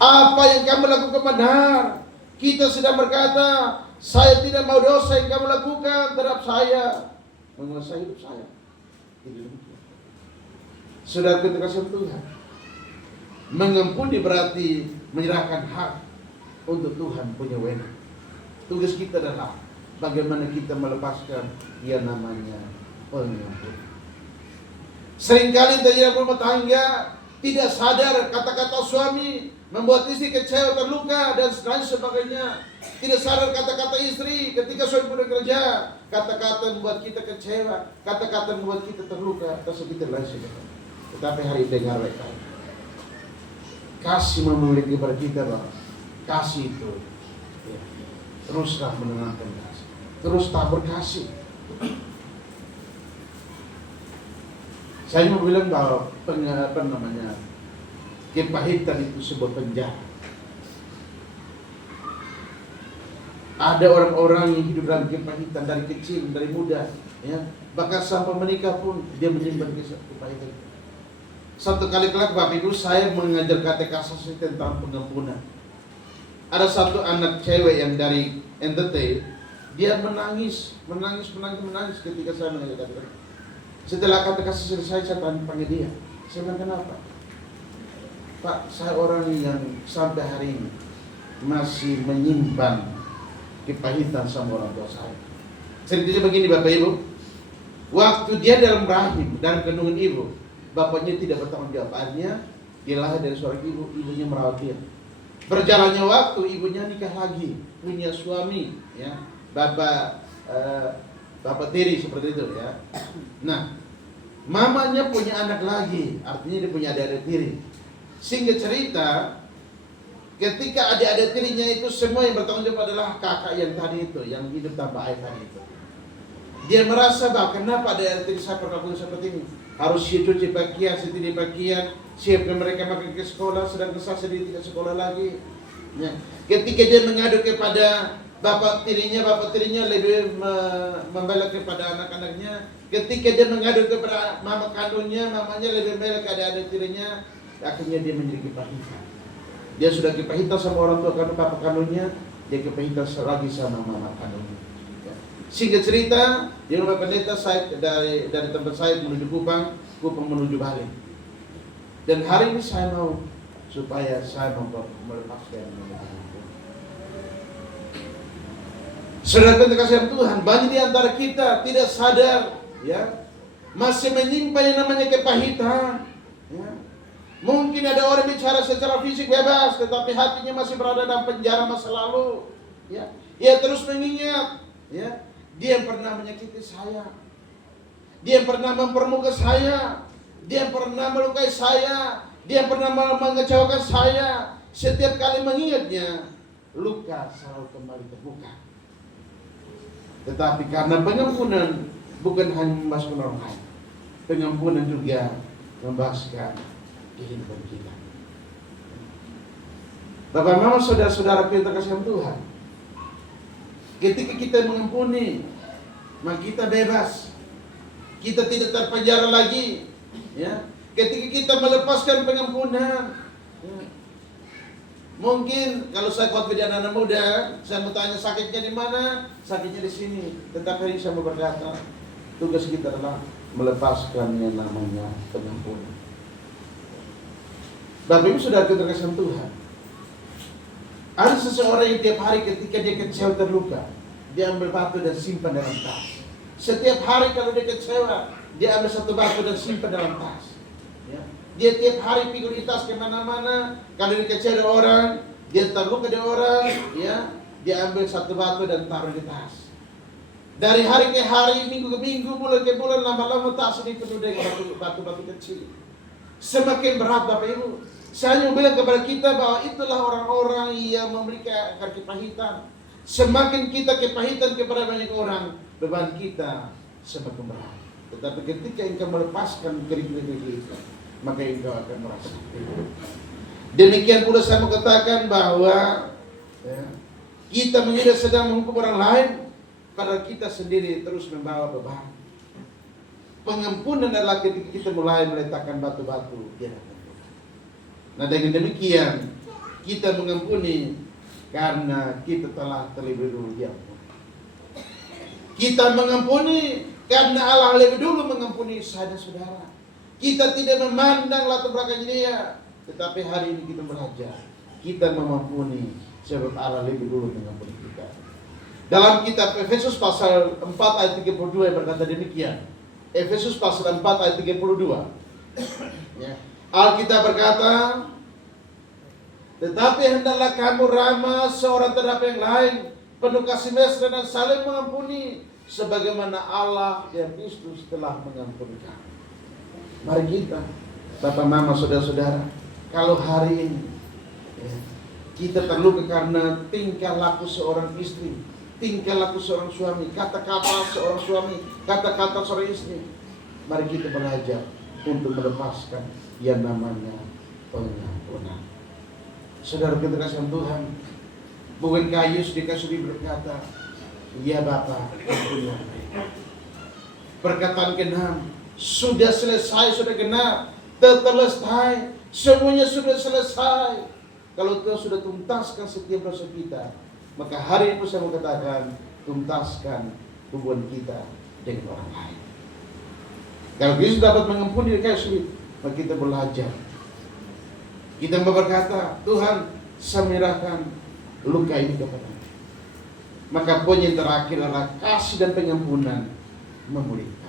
Apa yang kamu lakukan benar. Kita sedang berkata, saya tidak mau dosa yang kamu lakukan terhadap saya, menguasai hidup saya. Tidak demikian. Saudara kita kasih Tuhan, mengampuni berarti menyerahkan hak untuk Tuhan punya wewenang. Tugas kita adalah bagaimana kita melepaskan yang namanya pengampun. Seringkali terjadi rumah tangga tidak sadar kata-kata suami membuat istri kecewa, terluka dan lain sebagainya. Tidak sadar kata-kata istri ketika suami pulang kerja, kata-kata membuat kita kecewa, kata-kata membuat kita terluka, tersebut lain sebagainya. Tetapi hari ini dengar baik-baik. Kasih memiliki kepada kita, Bapak. Kasih itu teruslah menenangkan kasih, terus tabur kasih. Saya mau bilang bahwa kepahitan itu sebuah penjara. Ada orang-orang yang hidup dalam kepahitan dari kecil, dari muda, ya, bahkan sampai menikah pun dia menyimpan kepahitan. Satu kali kelak Bapak Ibu, saya mengajar katekisasi tentang pengampunan. Ada satu anak cewek yang dari NTT, dia menangis ketika saya mengajar katekisasi. Setelah katekisasi selesai, saya panggil dia. Saya bilang, kenapa? Pak, saya orang yang sampai hari ini masih menyimpan kepahitan sama orang tua saya. Ceritanya begini Bapak Ibu, waktu dia dalam rahim, dalam kandungan ibu, bapaknya tidak bertanggung jawab. Akhirnya dia lahir dari seorang ibu, ibunya merawat dia. Berjalannya waktu, ibunya nikah lagi, punya suami, ya, bapak tiri seperti itu, ya. Nah, mamanya punya anak lagi, artinya dia punya adik-adik tiri. Sehingga cerita, ketika adik-adik tirinya itu semua yang bertanggung jawab adalah kakak yang tadi itu, yang hidup tanpa ayah tadi itu. Dia merasa bahwa kenapa adik-adik tiri saya perlakuan seperti ini? Harus dia cuci pakaian, setir pakaian, siapkan mereka makan ke sekolah, sedangkan saya sendiri tidak sekolah lagi. Ya. Ketika dia mengadu kepada bapak tirinya lebih membela kepada anak-anaknya. Ketika dia mengadu kepada mama kandungnya, mamanya lebih membela kepada adik tirinya. Akhirnya dia menjadi kepahitan. Dia sudah kepahitan sama orang tua karena bapak kandungnya, dia kepahitan lagi sama mama kandungnya. Ya. Singkat cerita, di rumah pendeta saya dari tempat saya menuju Kupang menuju Bali. Dan hari ini saya mau supaya saya melepaskan. Saudara kekasihan Tuhan, banyak di antara kita tidak sadar, ya, masih menyimpan yang namanya kepahitan. Ya. Mungkin ada orang bicara secara fisik bebas, tetapi hatinya masih berada dalam penjara masa lalu. Ya, ia terus mengingat, ya, dia yang pernah menyakiti saya, dia yang pernah mempermuka saya, dia yang pernah melukai saya, dia yang pernah mengecewakan saya. Setiap kali mengingatnya, luka selalu kembali terbuka. Tetapi karena pengampunan bukan hanya membahaskan orang lain, pengampunan juga membahaskan kehidupan kita. Bapak Mama, saudara-saudara kita kasih Tuhan, ketika kita mengampuni, maka kita bebas, kita tidak terpenjara lagi. Ya, ketika kita melepaskan pengampunan, ya. Mungkin kalau saya khotbah di anak-anak muda, saya mau tanya sakitnya di mana? Sakitnya di sini. Tetapi hari saya mau berkata, tugas kita adalah melepaskan yang namanya pengampunan. Bapak Ibu sudah kita kasih Tuhan. Ada seseorang yang tiap hari ketika dia kecewa terluka, dia ambil batu dan simpan dalam tas. Setiap hari kalau dia kecewa, dia ambil satu batu dan simpan dalam tas. Ya. Dia tiap hari pikul di tas kemana-mana. Kalau dia kecewa orang, dia terluka dari orang, ya, dia ambil satu batu dan taruh di tas. Dari hari ke hari, minggu ke minggu, bulan ke bulan, lama-lama tas ini penuh dengan batu-batu kecil. Semakin berat Bapak Ibu. Saya hanya bilang kepada kita bahwa itulah orang-orang yang memiliki akar kepahitan. Semakin kita kepahitan kepada banyak orang, beban kita semakin berat. Tetapi ketika engkau melepaskan keringat kita, maka engkau akan merasa. Demikian pula saya mengatakan bahwa, ya, kita menjadi sedang menghukum orang lain, padahal kita sendiri terus membawa beban. Pengampunan adalah ketika kita mulai meletakkan batu-batu di hadapan Tuhan. Nah, dengan demikian Kita mengampuni karena kita telah terlebih dulu diampuni. Kita mengampuni karena Allah lebih dulu mengampuni saya dan saudara. Kita tidak memandang latar belakang dia, tetapi hari ini kita belajar. Kita mengampuni sebab Allah lebih dulu mengampuni kita. Dalam kitab Efesus pasal 4 ayat 32 berkata demikian. Efesus pasal 4 ayat 32. Ya. Alkitab berkata, tetapi hendaklah kamu ramah seorang terhadap yang lain, penuh kasih mesra dan saling mengampuni, sebagaimana Allah dan Kristus telah mengampuni kamu. Mari kita, Bapak, Mama, Saudara-saudara, kalau hari ini ya, kita terluka karena tingkah laku seorang istri, tingkah laku seorang suami, kata-kata seorang suami, kata-kata seorang istri, mari kita belajar untuk melepaskan yang namanya pengampunan. Saudara kita kasih Tuhan, bukankah Yesus dikasih berkata, ya Bapa, ampunilah mereka. Perkataan ke-6, sudah selesai, sudah genap, tetelestai, semuanya sudah selesai. Kalau Tuhan sudah tuntaskan setiap dosa kita, maka hari itu saya mau katakan, tuntaskan hubungan kita dengan orang lain. Kalau Yesus dapat mengampuni kasih, maka kita belajar. Kita berkata, Tuhan, saya menyerahkan luka ini kepada-Mu. Maka poin yang terakhir adalah kasih dan pengampunan memulihkan.